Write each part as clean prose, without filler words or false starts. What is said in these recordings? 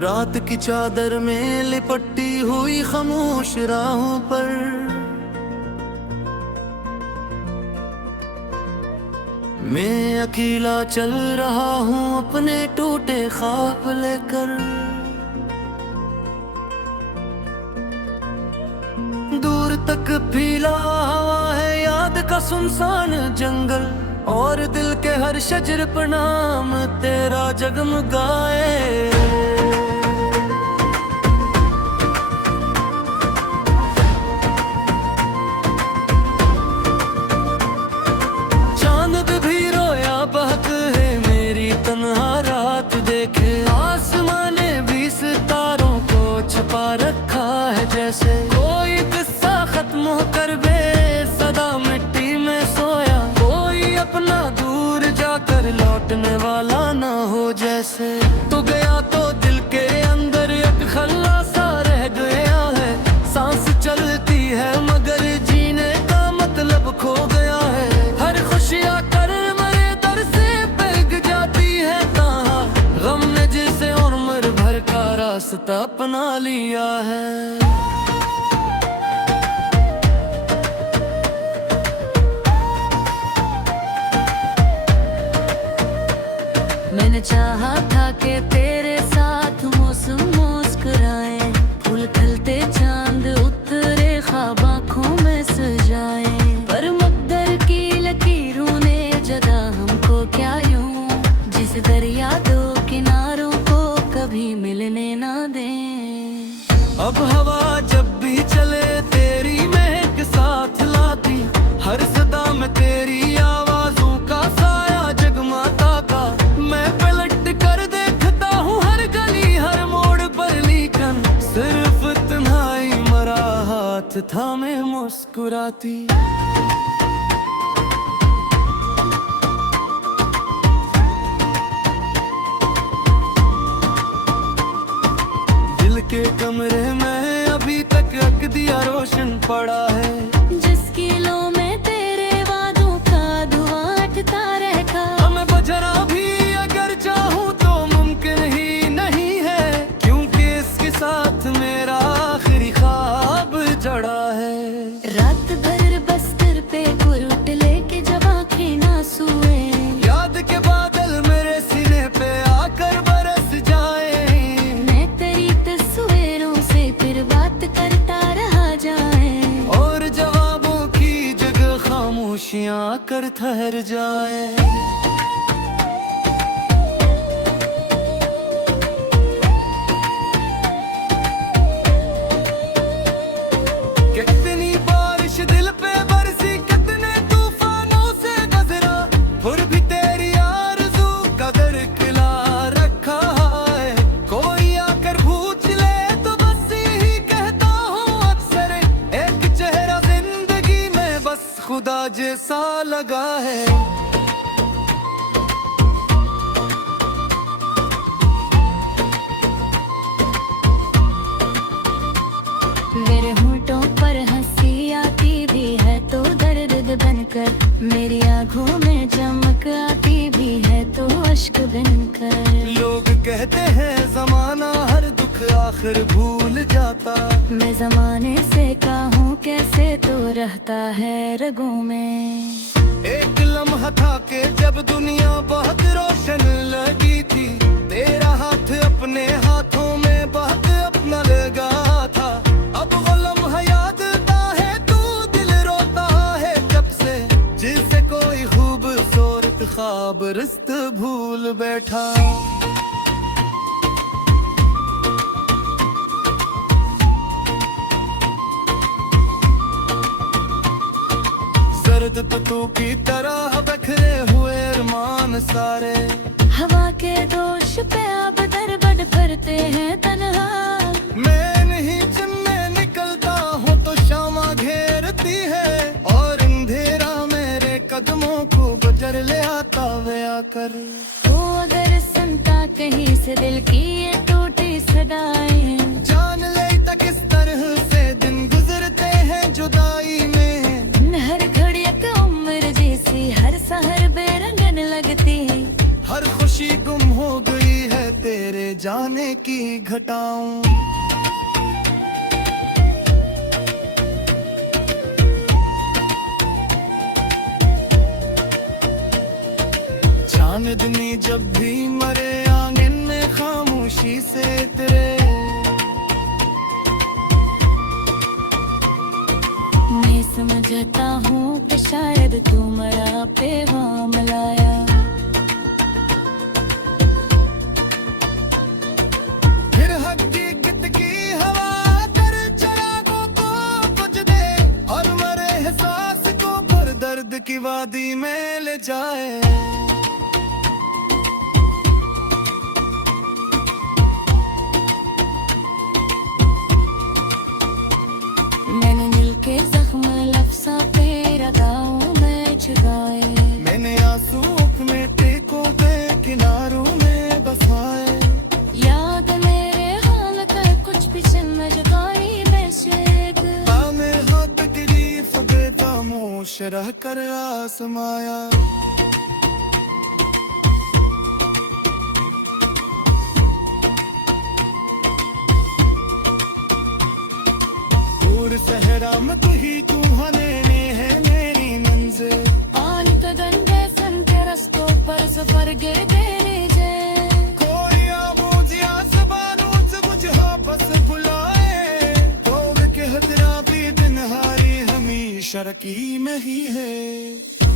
रात की चादर में लिपटी हुई खामोश राहों पर मैं अकेला चल रहा हूँ अपने टूटे ख्वाब लेकर। दूर तक फैला हवा है याद का सुनसान जंगल, और दिल के हर शजर पर नाम तेरा जगमगाए। रखा है जैसे कोई किस्सा खत्म होकर बेसदा मिट्टी में सोया, कोई अपना दूर जाकर लौटने वाला ना हो जैसे। तू गया तो दिल के अंदर एक खल्ला सा रह गया है, सांस चलती है मगर जीने का मतलब खो गया है। हर खुशियाँ कर मरे दर से बह जाती है कहाँ, गम ने जिसे उम्र भर का रास्ता अपना लिया है। मैंने चाहा था कि तेरे साथ मौसम मुस्कुराए, फूल खिलते चांद उतरे ख्वाब आँखों में सजाए, पर मुक़द्दर की लकीरों ने जदा हमको क्या यूं, जिस दरिया दो किनारों को कभी मिलने ना दे। अब हवा जब भी चले तेरी महक साथ लाती, हर सदा में तेरी आवाजों का साया जगमाता का। मैं पलट कर देखता हूँ हर गली हर मोड़ पर, लेकिन सिर्फ तन्हाई मरा हाथ थामे मुस्कुराती। दिल के कमरे में अभी तक एक दिया रोशन पड़ा है, जिस किलों में तेरे वादों का धुआं उठता रहता। मैं बजना भी अगर चाहूँ तो मुमकिन ही नहीं है, क्योंकि इसके साथ मेरा आखिरी ख्वाब जड़ा है। रात भर बस्तर पे कुरुट लेके जब आँखें ना सोए, याद के बादल मेरे सीने पे आकर बरस जाए। मैं तेरी तस्वीरों से फिर बात करता रहा जाए, और जवाबों की जगह खामोशियाँ कर ठहर जाए। कितनी बारिश दिल पे बरसी, कितने तूफानों से गुजरा, फिर भी तेरी आरज़ू का दर खिला रखा है। कोई आकर पूछ ले तो बस यही कहता हूँ अक्सर, एक चेहरा जिंदगी में बस खुदा जैसा लगा है। मेरे होंठों पर हंसी आती भी है तो दर्द बनकर, मेरी आँखों में चमक आती भी है तो अश्क बनकर। लोग कहते हैं जमाना हर दुख आखिर भूल जाता, मैं जमाने से कहूँ कैसे तो रहता है रगों में। एक लम्हा था कि जब दुनिया बहुत रोशन लगी थी, तेरा हाथ अपने हाथों में बहुत अपना लगा था। अब वो लम्हा याद आता है तू दिल रोता है जब से, जिसे कोई खूबसूरत ख्वाब रिश्त भूल बैठा। सर्द पत्तों की तरह बिखरे हुए अरमान सारे, हवा के दोष पे अब दरबड भरते हैं तन्हा। मैं नहीं चुनने निकलता हूँ तो शामा घेरती है, और अंधेरा मेरे कदमों को गुजर ले आता वे आकर। तो अगर सुनता कहीं से दिल की ये टूटी अदाएं। जान ले तक किस तरह से दिन गुजरते हैं जुदाई में। हर घड़ी एक उम्र जैसी हर सहर बेरंगन लगती। हर खुशी गुम हो गई है तेरे जाने की घटाओं। चांदनी जब भी मरे आंगन में खामोशी से तेरे। मैं समझता हूँ कि शायद तू मरा पैगाम लाया। फिर हकीकत की हवा कर चरागों को बुझ दे और मरे एहसास को पर दर्द की वादी में ले जाए। मैंने दिल के जख्म लफ्सा पे रदाओं में छुपाए। मैंने आंसू अपने टेकों पे किनारों में बसाए। याद मेरे हाल का कुछ भी चिन्ह जुदाई बेशक। में हाथ तकलीफ बेखामोश रह कर आसमाया। दूर सहरा में तू ही तू हने है मेरी मंजिल। पानी का गंदे संते रस्तों पर सफर गिर तेरे जे। कोई आबूजिया ज़बानों से बुझा बस बुलाए। तोड़ के हजरा भी दिन हारी हमेशा रकी में ही है।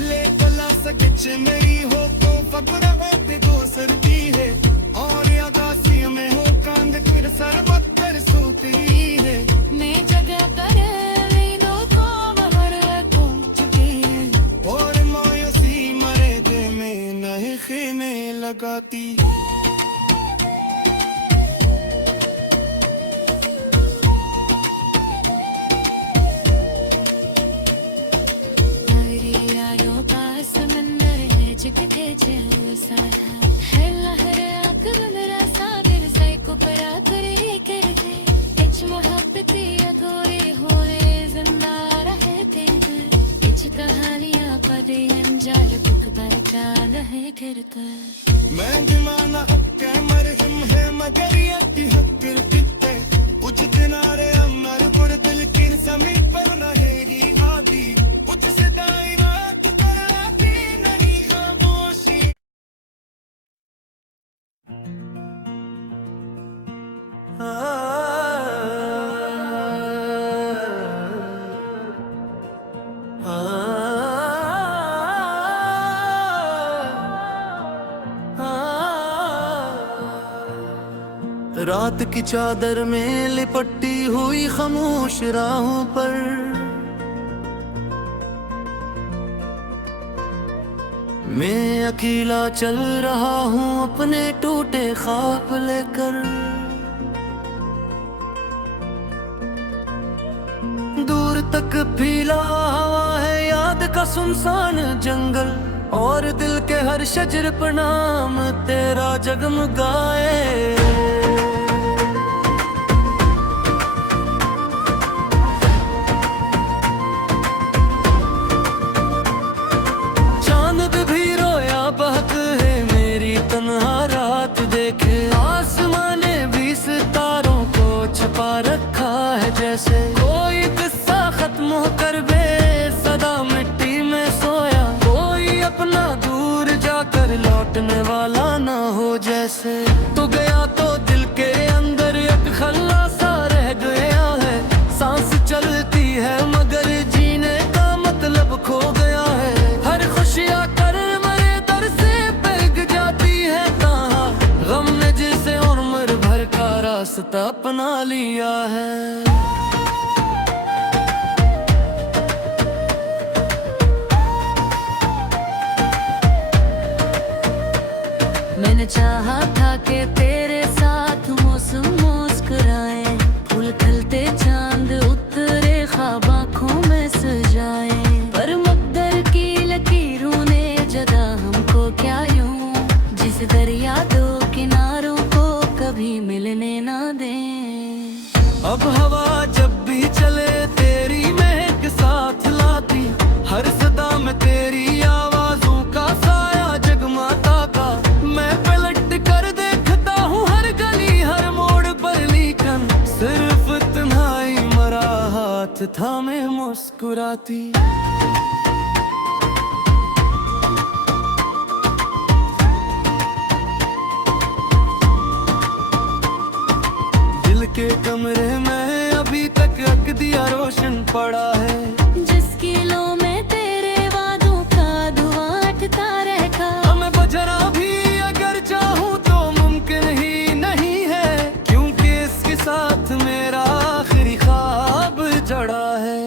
ले पला सकिच मेरी हो तो फकरा पे को सरती है। और आकाशी में हो कांद फिर सर मत कर सोती है। मैं जगह करे नींदों को बाहर पहुंच चुकी है। और मायूसी मरे दे में नए खेने लगाती। मेरी यादों का समंदर है जिसके जैसा है लहरें आकर मेरा सागर साइको पर आकर ही करते। इच मोहब्बती अधूरी होए जिंदा रहे तेरे। इच कहानियां पदे अंजार बुक पर चाल है करते। मैं दीवाना हक है मरहम है मगर यति हक किते। कुछ दिनारे अमर पर दिल की समीप पर रहेगी आदि। कुछ सिताई रात पर आती नहीं खामोशी। रात की चादर में लिपटी हुई खामोश राहों पर। मैं अकेला चल रहा हूँ अपने टूटे ख्वाब लेकर। दूर तक फैला हवा है याद का सुनसान जंगल। और दिल के हर शजर पर नाम तेरा जगमगाए। जैसे कोई किस्सा खत्म कर बे सदा मिट्टी में सोया। कोई अपना दूर जाकर लौटने वाला ना हो जैसे। तो गया तो दिल के अंदर एक खल्ला सा रह गया है। सांस चलती है मगर जीने का मतलब खो गया है। हर खुशियाँ कर मरे दर से बह जाती है कहाँ। गम ने जिसे उम्र भर का रास्ता अपना लिया है। मैंने चाहा था कि तेरे साथ मौसम मुस्कुराए। फूल खिलते चांद उतरे ख्वाब आँखों में सजाए। पर मुक़द्दर की लकीरों ने जदा हमको क्या यूं। जिस दरिया दो किनारों को कभी मिलने ना हवा जब भी चले तेरी महक साथ लाती, हर सदा में तेरी आवाजों का साया जगमाता का। मैं पलट कर देखता हूँ हर गली हर मोड़ पर, लेकिन सिर्फ तन्हाई मरा हाथ थामे मुस्कुराती। दिल के कमरे में अभी तक एक दिया रोशन पड़ा है, जिस किलो में तेरे वादों का धुआं उठता रहता। हमें बजना भी अगर चाहूँ तो मुमकिन ही नहीं है, क्योंकि इसके साथ मेरा आखिरी ख्वाब जड़ा है।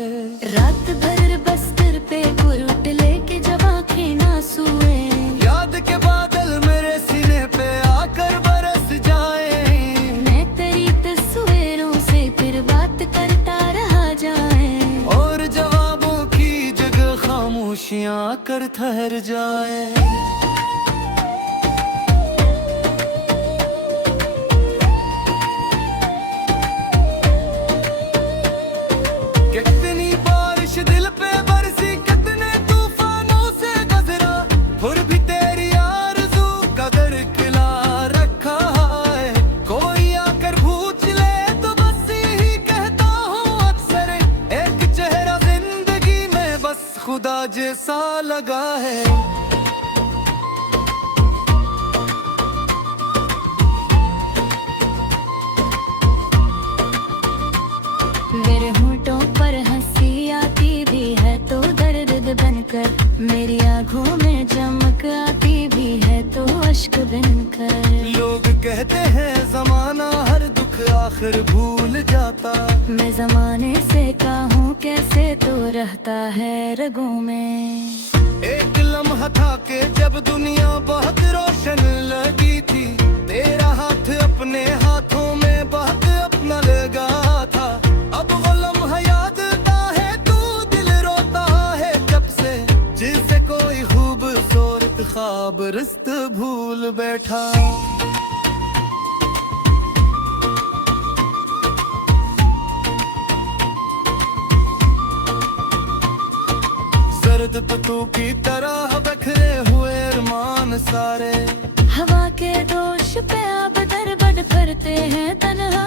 रात भर बस्तर पे कुरुट लेके जब आँखें ना सोए, याद के बादल मेरे सीने पे आकर बरस जाए। मैं तेरी तस्वीरों से फिर बात करता रहा जाए, और जवाबों की जगह खामोशियां कर ठहर जाए। कितनी बारिश दिल पे बरसी, कितने तूफानों से गुजरा, फिर भी तेरी आरज़ू का दर किला रखा है। कोई आकर पूछ ले तो बस यही कहता हूँ अक्सर, एक चेहरा जिंदगी में बस खुदा जैसा लगा है। मेरे होंठों पर हंसी आती भी है तो दर्द बनकर, मेरी आंखों में चमक आती भी है तो अश्क बनकर। लोग कहते हैं जमाना हर दुख आखिर भूल जाता, मैं जमाने से कहूँ कैसे तो रहता है रगों में। एक लम्हा था कि जब दुनिया बहुत रोशन लगी थी, तेरा हाथ अपने हाथों में बहुत अपना लगा था। अब वो लम्हा याद आता है, तू दिल रोता है जब से, जिसे कोई खूबसूरत ख्वाब रिश्त भूल बैठा। जर्द तू की तरह बखरे हुए अरमान सारे, हवा के दोष पे अब दरबड करते हैं तन्हा।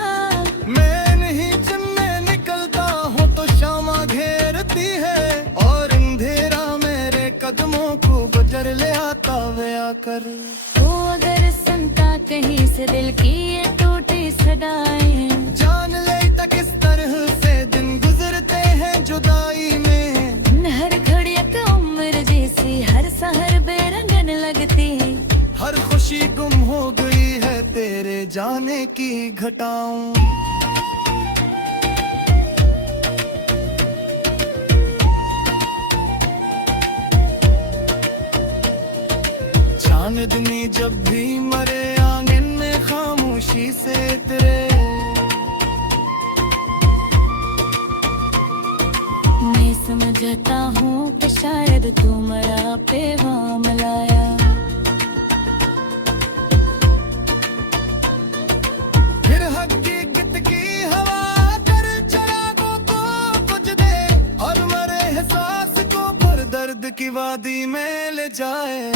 मैं नहीं चुनने निकलता हूँ तो शामा घेरती है, और अंधेरा मेरे कदमों को गुजर ले आता वे आकर। तो अगर सुनता कहीं से दिल की ये टूटी सदाएं, जान ले तक इस तरह से दिन गुजरते हैं जुदाई में। हर घड़ी एक उम्र जैसी हर सहर बेरंगन लगती, हर खुशी गुम हो गई है तेरे जाने की घटाओं। चांदनी जब भी मरे आंगन में खामोशी से तेरे, मैं समझता हूँ कि शायद तू मरा पैगाम लाया। फिर हकीकत की हवा कर चरागों को कुछ दे, और मरे एहसास को पर दर्द की वादी में ले जाए।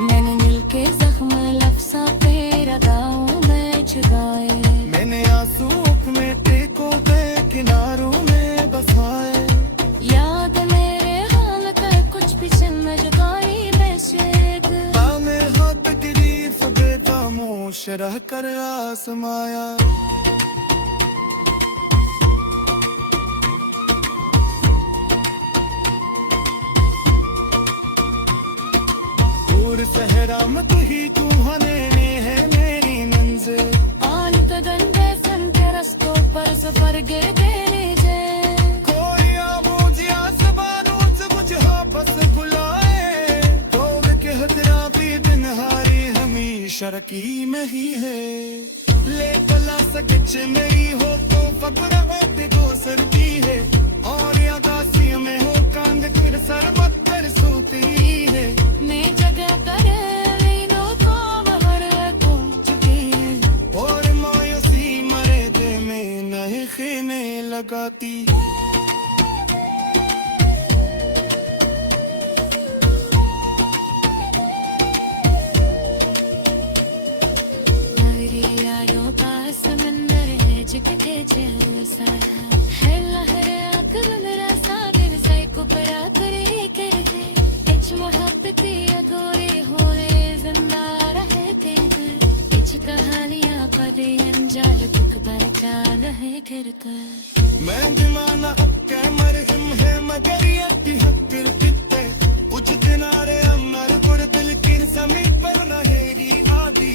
मैंने दिल के जख्म लफ्ज़ों पे लगाऊं मैं छुपाए, मैंने आंसू में टेकों पे किनारों में बसाए। याद मेरे हाल का कुछ भी समझ गई बेशक, मेरे हाथ तकलीफ बेखामोश रह कर आसमाया। दूर सहरा में तू ही तू हनेने है मेरी मंजिल, आन तगंदे संते रस्तों पर सफर गिर लीजे। कोई आबूजिया सबानों से बुझा बस बुलाए, लोग के हजराती दिन हारी हमेशा रकी में ही है। ले पला सच नहीं हो तो फकरा को सरती है, और या काशी में हो कांग फिर सर मत कर सोती है। खेने लगाती। मेरी यादों का समंदर है जिसके जैसा है लहरें आकर मेरा सागर साइको पड़ा करे करके इच मोहब्बती अधूरी होए जिंदा रहे तेरे इच कहानियां पदे अंजाल तुक बरकाल है करकर मैं दिमाना हक मरहम है मगर यति हक्कर पिते उच किनारे अमर गुड़ दिल की समीप पर रहेगी आदि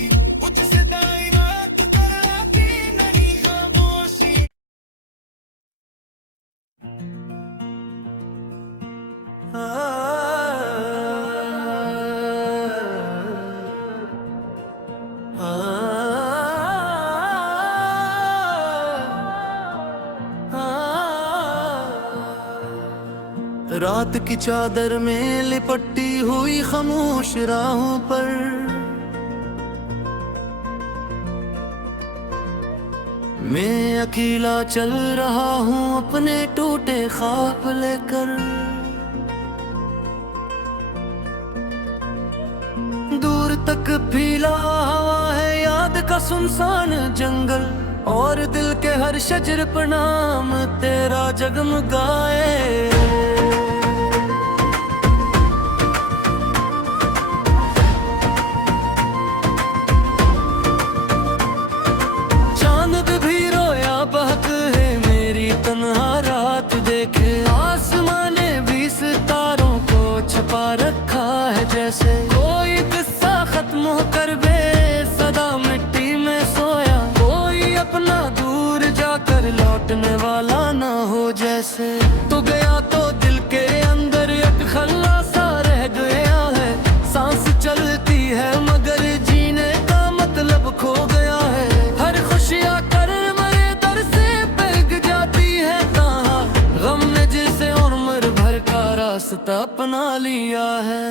उच से दाई रात कराती नहीं खामोशी। रात की चादर में लिपटी हुई खामोश राहों पर मैं अकेला चल रहा हूँ अपने टूटे ख्वाब लेकर। दूर तक फैला हवा है याद का सुनसान जंगल और दिल के हर शजर पर नाम तेरा जगमगाए। चांद भी रोया बहक है मेरी तन्हा रात देखे आसमाने भी सितारों को छुपा रखा है जैसे कोई किस्सा खत्म होकर बेसदा मिट्टी में सोया कोई अपना दूर जाकर लौटने वाला ना हो जैसे। तो गया तो दिल के अंदर एक खल्ला सा रह गया है सांस चलती है मगर जीने का मतलब खो गया है। हर खुशियाँ कर मरे दर से बह जाती है कहाँ गम ने जिसे उम्र भर का रास्ता अपना लिया है।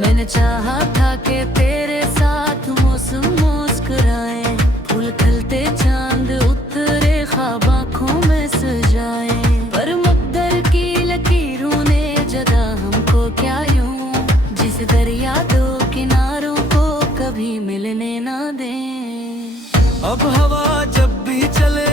मैंने चाहा था कि तेरे साथ मौसम मुस्कुराए फूल खिलते चांद उतरे ख्वाब आँखों में सजाए पर मकदर की लकीरों ने जगा हमको क्या यूं जिस दरिया दो किनारों को कभी मिलने ना दे। अब हवा जब भी चले